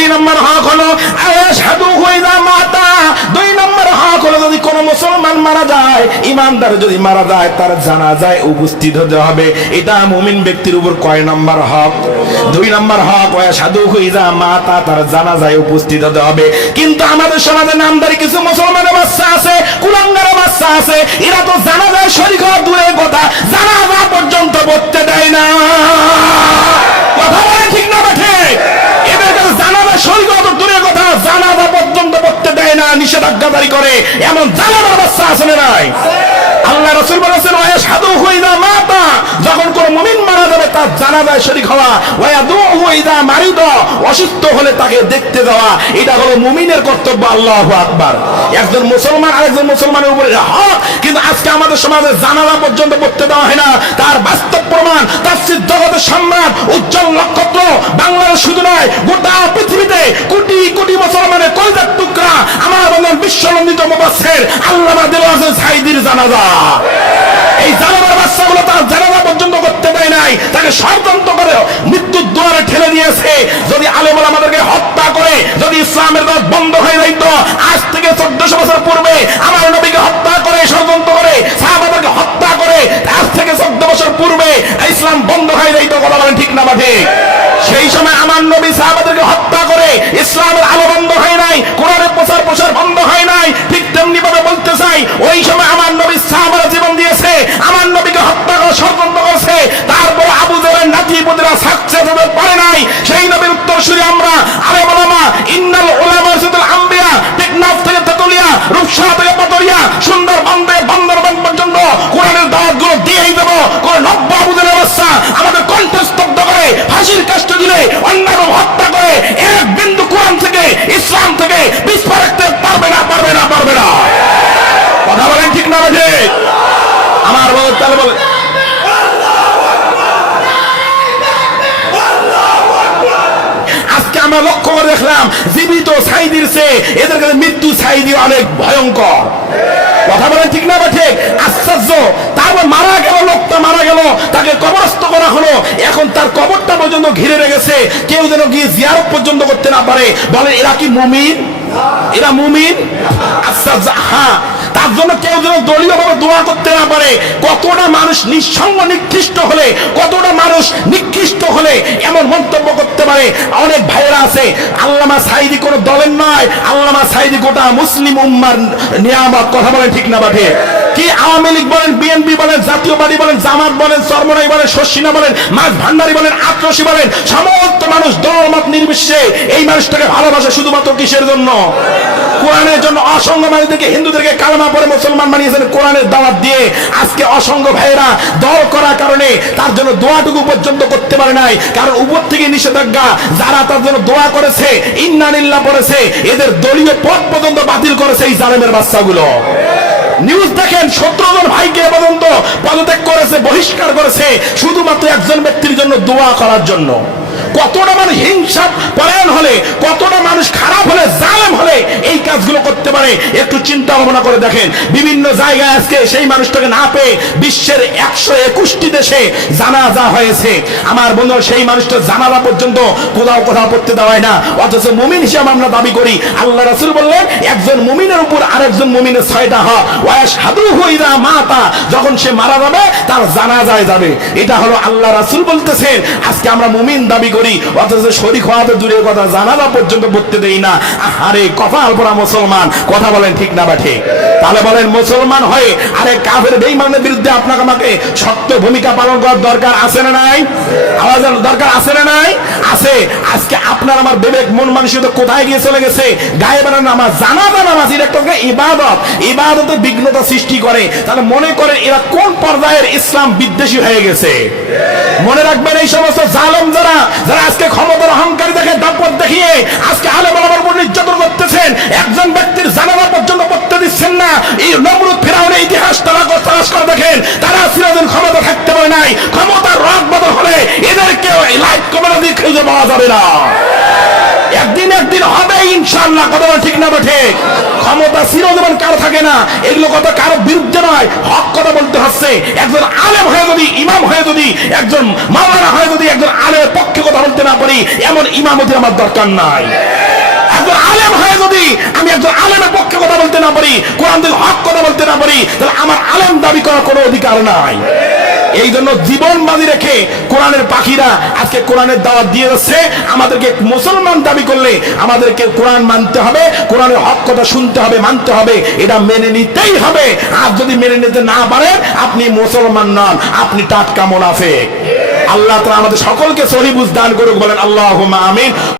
দুই নম্বর হক হলো আশহাদু ইযা মাতা। দুই নম্বর হক হলো যদি কোনো মুসলমান মারা যায়, ইমানদার যদি মারা যায়, তার জানাজায় উপস্থিত হতে হবে। এটা মুমিন ব্যক্তির উপর কয় নম্বর হক? দুই নম্বর হক আশহাদু ইযা মাতা, তার জানাজায় উপস্থিত হতে হবে। কিন্তু আমাদের সমাজে নামদারি কিছু মুসলমানের বাচ্চা আছে, কুলাঙ্গারের বাচ্চা আছে, এরা তো জানাজায় শরীক হওয়া দূরের কথা, জানাজা পর্যন্ত পড়তে দেয় না। কথা বলে ঠিক না বেঠে? এদের কাছে জানাজা শরীক হওয়া তো দূরের কথা, জানাজা পর্যন্ত পড়তে দেয় না, নিষেধাজ্ঞা জারি করে। এমন জানাজার বাচ্চা আছে না নাই? আল্লাহ রাসূল বলেছেন আশহাদু ইযা মাতা, যখন কোন মুমিন মারা যাবে তার জানাজায় শরীক হওয়া, ওয়াদুহু ইযা মারিদা, অসুস্থ হলে তাকে দেখতে যাওয়া, এটা হলো মুমিনের কর্তব্য। আল্লাহু আকবার। একজন মুসলমান আরেকজন মুসলমানের উপরে হক, কিন্তু আজকে আমাদের সমাজে জানাজা পর্যন্ত পড়তে দেওয়া হয় না। তার বাস্তব প্রমাণ তাফসীর জগতের সম্রাট উজ্জ্বল নক্ষত্র, বাংলাদেশ শুধু নয় গোটা পৃথিবীতে কোটি কোটি মুসলমানের কলিজার টুকরা আমার বন্ধন বিশ্বনন্দিত মুফাসসির আল্লামা দেওয়ার হোসেন সাঈদীর জানাজা, এই জানাজার বাচ্চাগুলো তার জানাজা পর্যন্ত করতে দেয় নাই, তাকে ষড়যন্ত্র করে মৃত্যুর দুয়ারে ঠেলে দিয়েছে। যদি আলেম ওলামাদেরকে হত্যা করে যদি ইসলামের রাত বন্ধ হয়ে যাইত, আজ থেকে 1400 বছর পূর্বে আমার নবীকে হত্যা করে ষড়যন্ত্র করে সাহাবাদেরকে হত্যা করে আজ থেকে 14 বছর পূর্বে ইসলাম বন্ধ হয়ে যাইত। কথা বলেন ঠিক না বাঠে? সেই সময় আমার নবী সাহাবাদেরকে হত্যা করে ইসলামের আলো বন্ধ হয় নাই, কোরআনের প্রচার বন্ধ হয় নাই। ঠিক তেমনি ভাবে বলতে চাই, ওই সময় আমার নবী সাহাবারা জীবন দিয়েছে, আমার নবীকে হত্যা করে ষড়যন্ত্র করেছে, তারপর আবু জাহেলের নাতি-পুতিরা সাকসেস হতে পারে নাই। সেই নবীর উত্তরসূরি আমরা আলেম ওলামা, ইন্নাল উলামা ওয়ারাসাতুল আম্বিয়া, টেকনাফ থেকে তেতুলিয়া, রূপসা থেকে পাতুরিয়া, সুন্দরবন থেকে বান্দরবান পর্যন্ত কোরআনের দাওয়াতগুলো দিয়েই দেব। কোন নব্য আবু জাহেলের বাচ্চা আমাদের কণ্ঠস্তব্ধ করে ফাঁসির কাষ্ঠ দিলে, অন্যান্য হত্যা করে এক বিন্দু কোরআন থেকে ইসলাম থেকে পিছপা রাখতে পারবে না, পারবে না, পারবে না। কথা বলেন ঠিক না বাজে? আমার বলে তাহলে বলে আজকে আমরা লক্ষ্য করে দেখলাম জীবিত সাঈদীর চেয়ে এদের কাছে মৃত্যু সাঈদী অনেক ভয়ঙ্কর। কথা বলেন ঠিক না বাজে? আশ্চর্য। তারপর মারা গেল, লোকটা মারা গেল, তাকে কবরস্থ করা হলো, এখন তার কবরটা পর্যন্ত ঘিরে রেখেছে, কেউ যেন গিয়ে জিয়ারত পর্যন্ত করতে না পারে। বলে এরা কি মুমিন? এরা মুমিন? আচ্ছা, হ্যাঁ, তার জন্য কেউ যেন দলীয়ভাবে দোয়া করতে না পারে। কতটা মানুষ নিঃসঙ্গ নিকৃষ্ট হলে, কতটা মানুষ নিকৃষ্ট হলে এমন মন্তব্য করতে পারে? অনেক ভাইয়েরা আছে, আল্লামা সাঈদী কোনো দলের নয়, আল্লামা সাঈদী গোটা মুসলিম উম্মার নিয়ামত। কথা বলেন ঠিক না বাঠে? কি আওয়ামী লীগ বলেন, বিএনপি বলেন, জাতীয় পার্টি বলেন, জামাত বলেন, চরমনাই বলেন, শর্ষিনা বলেন, মাছ ভান্ডারী বলেন, আত্রসী বলেন, সমস্ত মানুষ দলমত নির্বিশেষে এই মানুষটাকে ভালোবাসে শুধুমাত্র কিসের জন্য? কোরআনের জন্য। অসংখ্য মানুষদেরকে, হিন্দুদেরকে কালেমা পড়ে মুসলমান বানিয়েছেন কোরআনের দাওয়াত দিয়ে। আজকে অসংখ্য ভাইয়েরা দল করার কারণে তার জন্য দোয়াটুকু পর্যন্ত করতে পারে নাই, কারণ উপর থেকে নিষেধাজ্ঞা। যারা তার জন্য দোয়া করেছে, ইন্না লিল্লাহ পড়েছে, এদের দলীয় পদ পর্যন্ত বাতিল করেছে এই জালেমের বাচ্চাগুলো। নিউজ দেখেন, 17 জন ভাইকে পর্যন্ত পদত্যাগ করেছে, বহিষ্কার করেছে শুধুমাত্র একজন ব্যক্তির জন্য দোয়া করার জন্য। কতটা মানুষ হিংসা পরায়ণ হলে, কতটা মানুষ খারাপ হলে, জালেম হলে এই কাজগুলো করতে পারে? একটু চিন্তা ভাবনা করে দেখেন। বিভিন্ন জায়গায় আজকে সেই মানুষটাকে না পেয়ে বিশ্বের 121টি দেশে জানাজা হয়েছে। আমার বন্ধু, সেই মানুষটা জানাজা পর্যন্ত কোথাও কোথাও পড়তে দেওয়া হয় না, অথচ মুমিন হিসেবে আমরা দাবি করি। আল্লাহ রাসূল বললেন, একজন মুমিনের উপর আরেকজন মুমিনের 6টা হক। ওয়াশহাদু ইযা মাতা, যখন সে মারা যাবে তার জানাজায় যাবে। এটা হলো আল্লাহ রাসূল বলতেছেন। আজকে আমরা মুমিন দাবি করি, অথচ শরীক হওয়া তো দূরের কথা, জানাজা পর্যন্ত পড়তে দেই না। আরে কপাল পোড়া মুসলমান। কথা বলেন ঠিক না বা ঠিক? তাহলে বলেন, মুসলমান হয়ে আরে কাফের বেঈমানদের বিরুদ্ধে আপনাকে আমাকে শক্ত ভূমিকা পালন করার দরকার আছে না নাই? আওয়াজ দরকার আছে না নাই? আছে। আজকে আপনার আমার বিবেক মন মানসিকতা কোথায় গিয়ে চলে গেছে? গায়েবানা নামাজ, জানাজা নামাজ, এটা একটা ইবাদত, ইবাদতে বিঘ্নতা সৃষ্টি করে। তাহলে মনে করেন এরা কোন পর্যায়ের ইসলাম বিদ্বেষী হয়ে গেছে? মনে রাখবেন, এই সমস্ত জালেম যারা যারা আজকে ক্ষমতার অহংকারী দেখে, দাপট দেখিয়ে আজকে আলেম ওলামার উপর নির্যাতন করতেছেন, একজন ব্যক্তির জানাজা পর্যন্ত পড়তে দিচ্ছেন না। এই নমরুদ ফিরাউনের ইতিহাস তারা তালাশ করে দেখেন, তারা চিরদিন ক্ষমতা থাকতে পারে নাই। ক্ষমতার রদ বদল হলে এদেরকে লাইট ক্যামেরা দিয়ে খুঁজে পাওয়া যাবে না। একদিন হবে ইনশাআল্লাহ। কথা বলা ঠিক না বা ঠিক? ক্ষমতা চিরজীবন কারো থাকে না, এগুলো কথা কারো বিরুদ্ধে নয়, হক কথা বলতে হচ্ছে। একজন আলেম হয়ে যদি, ইমাম হয়ে যদি, একজন মাওলানা হয়ে যদি একজন আলেমের পক্ষে কথা বলতে না পারি, এমন ইমামতির আমার দরকার নাই। একজন আলেম হয়ে যদি আমি একজন আলেমের পক্ষে কথা বলতে না পারি, কোরআন থেকে হক কথা বলতে না পারি, তাহলে আমার আলেম দাবি করার কোনো অধিকার নাই। এই জন্য জীবন বাজি রেখে কোরআনের পাখিরা আজকে কোরআনের দাওয়াত দিয়ে যাচ্ছে। আমাদেরকে মুসলমান দাবি করলে আমাদেরকে কোরআন মানতে হবে, কোরআনের হক কথা শুনতে হবে, মানতে হবে, এটা মেনে নিতেই হবে। আর যদি মেনে নিতে না পারেন, আপনি মুসলমান নন, আপনি টাটকা মুনাফিক। আল্লাহ তাআলা আমাদের সকলকে সহি বুঝ দান করুক, বলেন আল্লাহুম্মা আমিন।